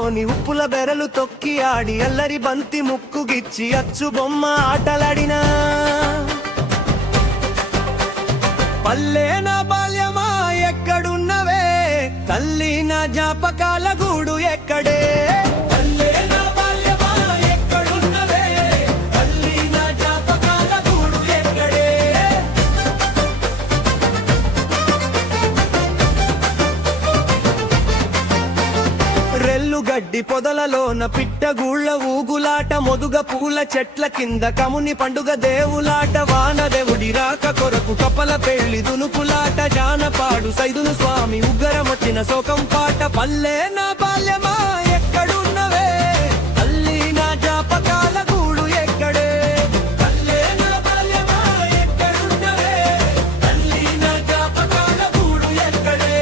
ఆటలోని ఉప్పుల బెరలు తొక్కి ఆడి అల్లరి బంతి ముక్కుగిచ్చి అచ్చు బొమ్మ ఆటలాడినా పల్లె నా బాల్యమా ఎక్కడున్నవే తల్లి నా జ్ఞాపకాల గూడు ఎక్కడే గడ్డి పొదలలోన పిట్టగూళ్ళ ఊగులాట మొదుగ పూల చెట్ల కింద కముని పండుగ దేవులాట వానదేవుడి రాక కొరకు కపల పెళ్లి దునుకులాట జానపాడు సైదును స్వామి ఉగ్గరమొచ్చిన శోకం పాట పల్లె నా బాల్యమా ఎక్కడున్నవే తల్లి నా జ్ఞాపకాల గూడు ఎక్కడే పల్లె నా బాల్యమా ఎక్కడున్నవే తల్లి నా జ్ఞాపకాల గూడు ఎక్కడే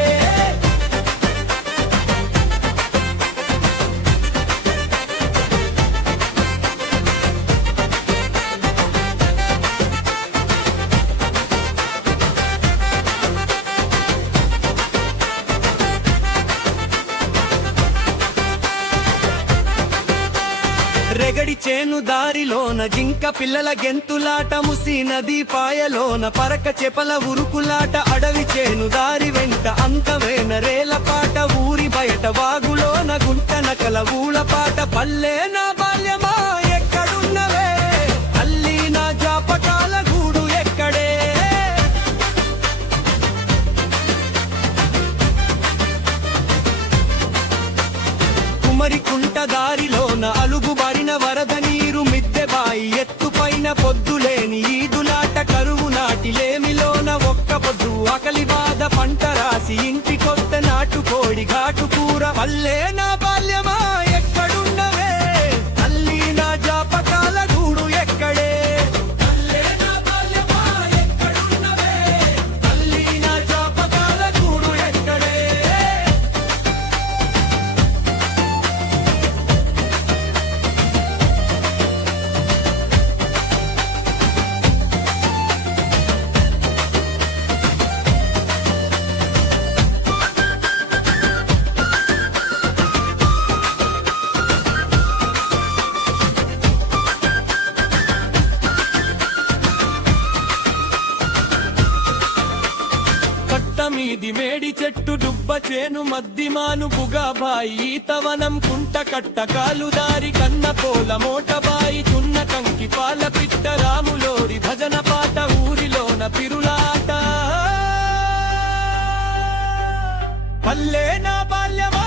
రెగడి చేను దారిలోన జింక పిల్లల గెంతులాట ముసి నది పాయలోన పరక చెపల ఉరుకులాట అడవి చేను దారి వెంట అంతవేన రేలపాట ఊరి బయట వాగులోన గుంట నకల ఊళపాట పల్లె నా బాల్యమా ఎక్కడున్నవే తల్లి నా జ్ఞాపకాల గూడు ఎక్కడే కుమరి కుంట దారిలోన అలుగుబారిన వరద నీరు మిద్దెబాయి ఎత్తుపైన పొద్దులేని ఈదులాట కరువు నాటిలేమిలోన ఒక్క పొద్దు ఆకలి బాధ పంట రాసి ఇంటికొస్తే నాటుకోడి ఘాటు కూర పల్లె నా బాల్యమా ఎక్కడున్నవే తల్లి నా జ్ఞాపకాల గూడు ఎక్కడే పల్లె నా బాల్యమా ఎక్కడున్నవే తల్లి నా జ్ఞాపకాల గూడు ఎక్కడే మీది మేడి చెట్టు దుబ్బ చేను మద్దిమాను బుగాబాయి ఈతవనం కుంట కట్ట కాలుదారి కన్న పోల మోటబాయి చున్న కంకి పాల పిట్ట రాములోరి భజన పాట ఊరిలోన పిరులాట పల్లె నా బాల్యమా